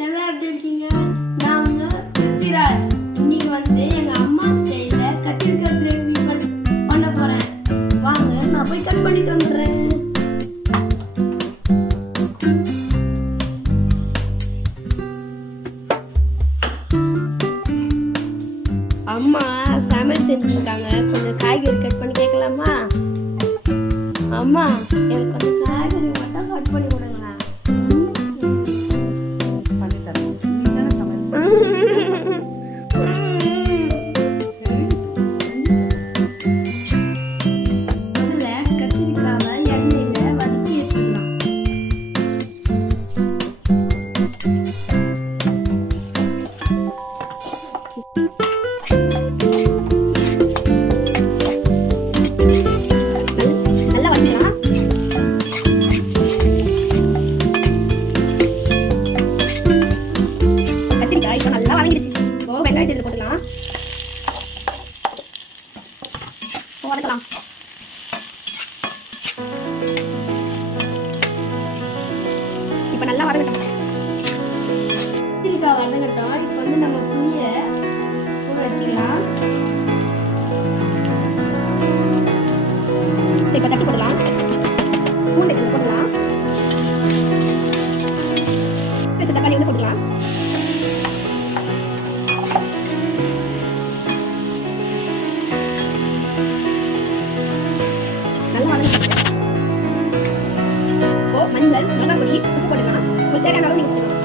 எல்லாம் எப்படி இருக்கீங்க? நான் உங்க பிருத்திவிராஜ். இன்னைக்கு வந்து எங்க அம்மா ஸ்டைல்ல கத்திரிக்காய் கிரேவி பண்ண போறேன். வாங்க நான் போய் கட் பண்ணிட்டு வந்துடுறேன். அம்மா சமையல் செஞ்சுருக்காங்க. கொஞ்சம் காய்கறி கட் பண்ணி கேட்கலாமா? அம்மா எனக்கு கொஞ்சம் காய்கறி மட்டும் கட் பண்ணி கொடுங்களேன். வெங்காயத்தை போட்டுக்கலாம். வதக்கலாம். இப்ப நல்லா வதக்கட்டும். கத்திரிக்காய் வதங்கட்டும். இப்ப வந்து நம்ம புளிய ஊற வச்சுக்கலாம். இப்ப தட்டி போடலாம். பூண்டை போடலாம். தக்காளி வந்து போடலாம். மஞ்சள், மிளகாய் பொடி, உப்பு போடலாம். ஒரு தேவையான அளவு நீங்க ஊற்றலாம்.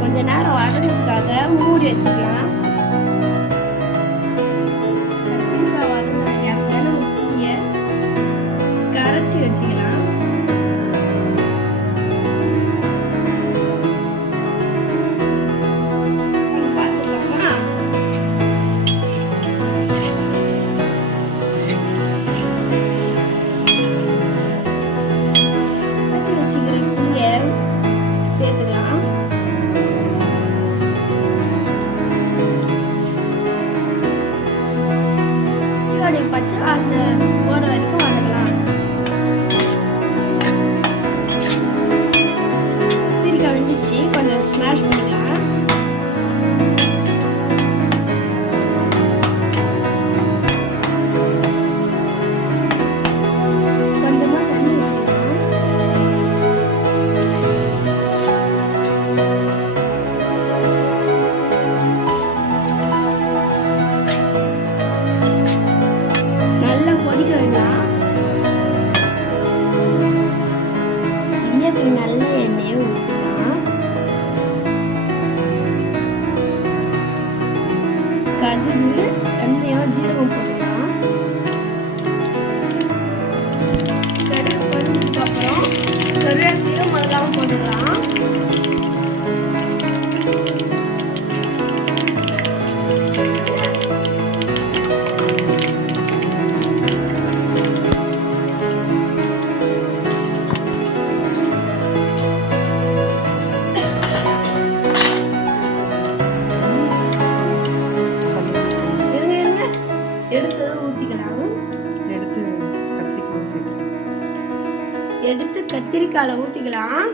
கொஞ்ச நேரம் வதங்கிறதுக்காக மூடி வச்சுக்கலாம். வச்சுக்கலாம். பார்த்துக்கலாமா? வச்சுக்கிற புளிய சேர்த்துக்கலாம். பச்சை வாசனை போற வரைக்கும் வதக்கலாம். வெந்துச்சு, கொஞ்சம் ஸ்மாஷ் பண்ணிக்கலாம். கொஞ்சமா தண்ணி ஊற்றிக்கலாம். நல்லா கொதிக்க வேண்டாம். இல்லத்துக்கு நல்ல எண்ணெயை ஊற்றிக்கலாம். கடுகு, எண்ணெயும் ஜீரகம் போட்டுக்கலாம். கடுகு பொரிஞ்சதுக்கு அப்புறம் கருவேப்பிலையும் மிளகாவும் போட்டுக்கலாம். எடுத்து கத்திரிக்காயில ஊத்திக்கலாம்.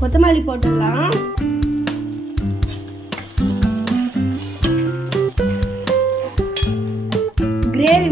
கொத்தமல்லி போட்டுடலாம். கிரேவி